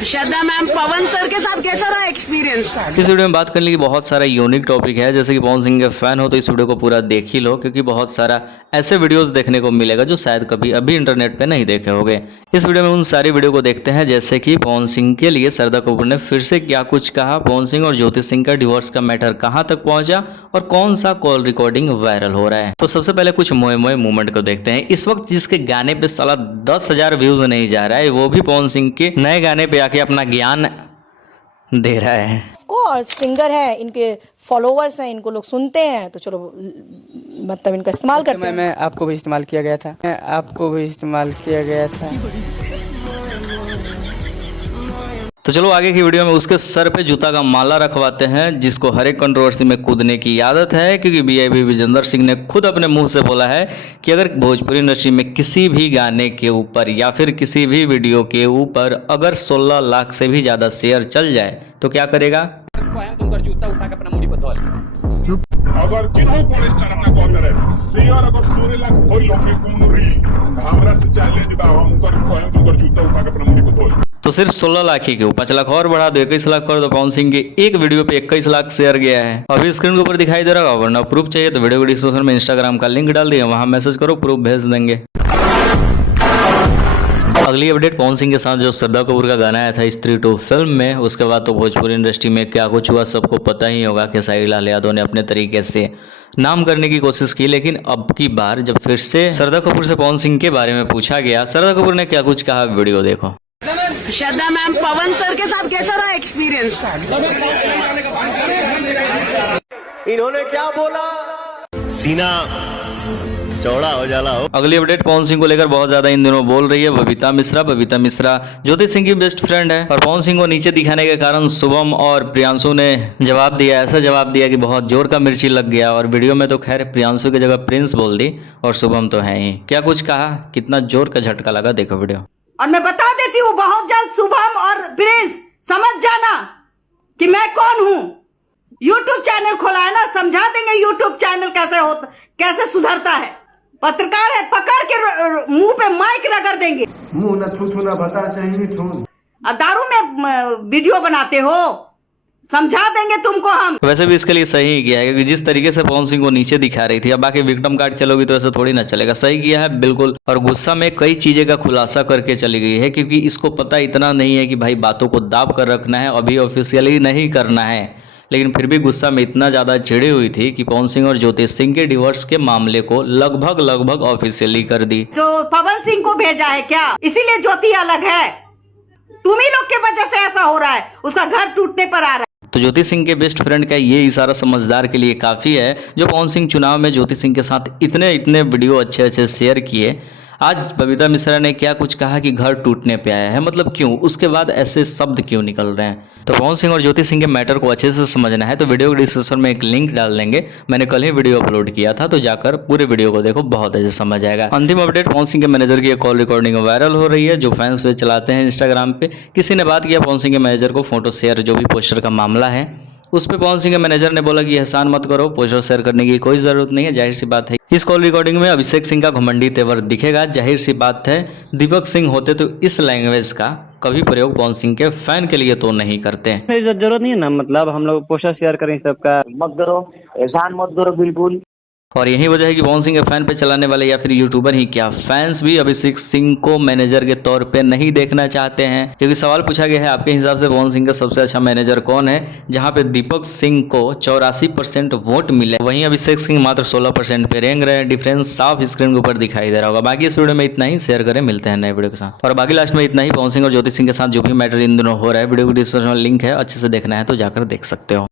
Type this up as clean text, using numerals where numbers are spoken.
श्रद्धा ma'am, पवन sir के साथ कैसा रहा एक्सपीरियंस? इस वीडियो में बात करने की बहुत सारा यूनिक टॉपिक है। जैसे कि पवन सिंह के फैन हो तो इस वीडियो को पूरा देख ही लो, क्योंकि बहुत सारा ऐसे वीडियोस देखने को मिलेगा जो शायद कभी अभी इंटरनेट पे नहीं देखे होंगे। इस वीडियो में उन सारी वीडियो को देखते हैं, जैसे कि पवन सिंह के लिए श्रद्धा कपूर ने फिर से क्या कुछ कहा, पवन सिंह और ज्योति सिंह का डिवोर्स का मैटर कहां तक पहुंचा और कौन सा कॉल रिकॉर्डिंग वायरल हो रहा है। तो सबसे पहले कुछ मोए मोए मूवमेंट को देखते हैं। इस वक्त जिसके गाने पे साला 10,000 व्यूज नहीं जा रहा है, वो भी पवन सिंह के नए गाने पे आके अपना ज्ञान दे रहा है। कोर्स सिंगर है, इनके फॉलोवर्स हैं, इनको लोग सुनते हैं, तो चलो मतलब इनका इस्तेमाल करते हैं। मैं आपको भी इस्तेमाल किया गया था, तो चलो आगे की वीडियो में उसके सर पे जूता का माला रखवाते हैं, जिसको हर एक कंट्रोवर्सी में कूदने की आदत है, क्योंकि वीआईपी विजेंद्र सिंह ने खुद अपने मुंह से बोला है कि अगर भोजपुरी इंडस्ट्री में किसी भी गाने के ऊपर या फिर किसी भी वीडियो के ऊपर अगर 16 लाख से भी ज्यादा शेयर चल जाए तो क्या करेगा। अगर किन्हों को स्टार्ट ना करे शेयर अगर 16 लाख होई लोके कोनो री हमरा से चैलेंज बा, हम तुमकर जूता उठा के अपना मुंडी पे धोल। तो सिर्फ 16 लाख ही क्यों, 5 लाख और बढ़ा दो, 21 लाख कर दो। पवन सिंह के एक वीडियो पे 21 लाख शेयर गया है। अभी स्क्रीन के ऊपर दिखाई दे रहा होगा, वरना प्रूफ चाहिए तो वीडियो को डिस्क्रिप्शन में इंस्टाग्राम का लिंक डाल दिया, वहां मैसेज करो, प्रूफ भेज देंगे। अगली अपडेट, पवन सिंह के साथ जो श्रद्धा कपूर का गाना आया था स्त्री 2 फिल्म में, उसके बाद तो भोजपुरी इंडस्ट्री में क्या कुछ हुआ सबको पता ही होगा कि साई लाल यादव ने अपने तरीके से नाम करने की कोशिश की। लेकिन अब की बार जब फिर से श्रद्धा कपूर से पवन सिंह के बारे में पूछा गया, श्रद्धा कपूर ने क्या कुछ कहा, वीडियो देखो। श्रद्धा मैम, पवन सर के साथ कैसा रहा एक्सपीरियंस? इन्होंने क्या बोला, सीना चौड़ा हो जाला हो। अगली अपडेट पवन सिंह को लेकर बहुत ज्यादा इन दिनों बोल रही है बबीता मिश्रा ज्योति सिंह की बेस्ट फ्रेंड है, और पवन सिंह को नीचे दिखाने के कारण शुभम और प्रियांशु ने जवाब दिया, ऐसा जवाब दिया कि बहुत जोर का मिर्ची लग गया। और वीडियो में तो खैर प्रियांशु की जगह प्रिंस बोल दी और शुभम तो है ही। क्या कुछ कहा, कितना जोर का झटका लगा, देखो वीडियो। और मैं बता देती हूँ, बहुत जल्द शुभम और प्रिंस समझ जाना कि मैं कौन हूँ। यूट्यूब चैनल खोला है ना, समझा देंगे यूट्यूब चैनल कैसे सुधरता है। पत्रकार है, पकड़ के मुंह पे माइक रगड़ देंगे। मुंह न थू ना बता चाहिए थू। दारू में वीडियो बनाते हो, समझा देंगे तुमको हम। वैसे भी इसके लिए सही ही किया है, क्योंकि जिस तरीके से पवन सिंह को नीचे दिखा रही थी, अब बाकी विक्टिम कार्ड खेलोगी तो ऐसे थोड़ी ना चलेगा। सही किया है बिल्कुल, और गुस्सा में कई चीजें का खुलासा करके चली गई है, क्योंकि इसको पता इतना नहीं है कि भाई बातों को दाब कर रखना है, अभी ऑफिशियली नहीं करना है। लेकिन फिर भी गुस्सा में इतना ज्यादा चिड़ी हुई थी कि पवन सिंह और ज्योति सिंह के डिवोर्स के मामले को लगभग ऑफिशियली कर दी। जो पवन सिंह को भेजा है क्या, इसीलिए ज्योति अलग है। तुम ही लोग के वजह से ऐसा हो रहा है, उसका घर टूटने पर आ रहा है। तो ज्योति सिंह के बेस्ट फ्रेंड का ये इशारा समझदार के लिए काफी है, जो पवन सिंह चुनाव में ज्योति सिंह के साथ इतने वीडियो अच्छे शेयर किए। आज बबीता मिश्रा ने क्या कुछ कहा कि घर टूटने पे आया है, मतलब क्यों, उसके बाद ऐसे शब्द क्यों निकल रहे हैं। तो पवन सिंह और ज्योति सिंह के मैटर को अच्छे से समझना है तो वीडियो के डिस्क्रिप्शन में एक लिंक डाल देंगे। मैंने कल ही वीडियो अपलोड किया था, तो जाकर पूरे वीडियो को देखो, बहुत अच्छे से समझ आएगा। अंतिम अपडेट, पवन सिंह के मैनेजर की एक कॉल रिकॉर्डिंग वायरल हो रही है, जो फैंस पेज चलाते हैं इंस्टाग्राम पे। किसी ने बात किया पवन सिंह के मैनेजर को फोटो शेयर, जो भी पोस्टर का मामला है, उस पे पवन सिंह के मैनेजर ने बोला कि एहसान मत करो, पोस्टर शेयर करने की कोई जरूरत नहीं है। जाहिर सी बात है इस कॉल रिकॉर्डिंग में अभिषेक सिंह का घमंडी तेवर दिखेगा। जाहिर सी बात है दीपक सिंह होते तो इस लैंग्वेज का कभी प्रयोग पवन सिंह के फैन के लिए तो नहीं करते। जरूरत नहीं है ना, मतलब हम लोग पोस्टर शेयर करें सबका, मत करो, एहसान मत करो बिल्कुल। और यही वजह है कि पवन सिंह के फैन पे चलाने वाले या फिर यूट्यूबर ही क्या, फैंस भी अभिषेक सिंह को मैनेजर के तौर पे नहीं देखना चाहते हैं। क्योंकि सवाल पूछा गया है, आपके हिसाब से पवन सिंह का सबसे अच्छा मैनेजर कौन है, जहां पे दीपक सिंह को 84% वोट मिले, वहीं अभिषेक सिंह मात्र 16% पे रेंग रहे हैं। डिफरेंस साफ स्क्रीन के ऊपर दिखाई दे रहा होगा। बाकी इस वीडियो में इतना ही, शेयर करें, मिलते हैं नए वीडियो के साथ। और बाकी लास्ट में इतना ही, पवन सिंह और ज्योति सिंह के साथ जो भी मैटर इन दोनों हो रहा है, वीडियो को डिस्क्रिप्शन में लिंक है, अच्छे से देखना है तो जाकर देख सकते हो।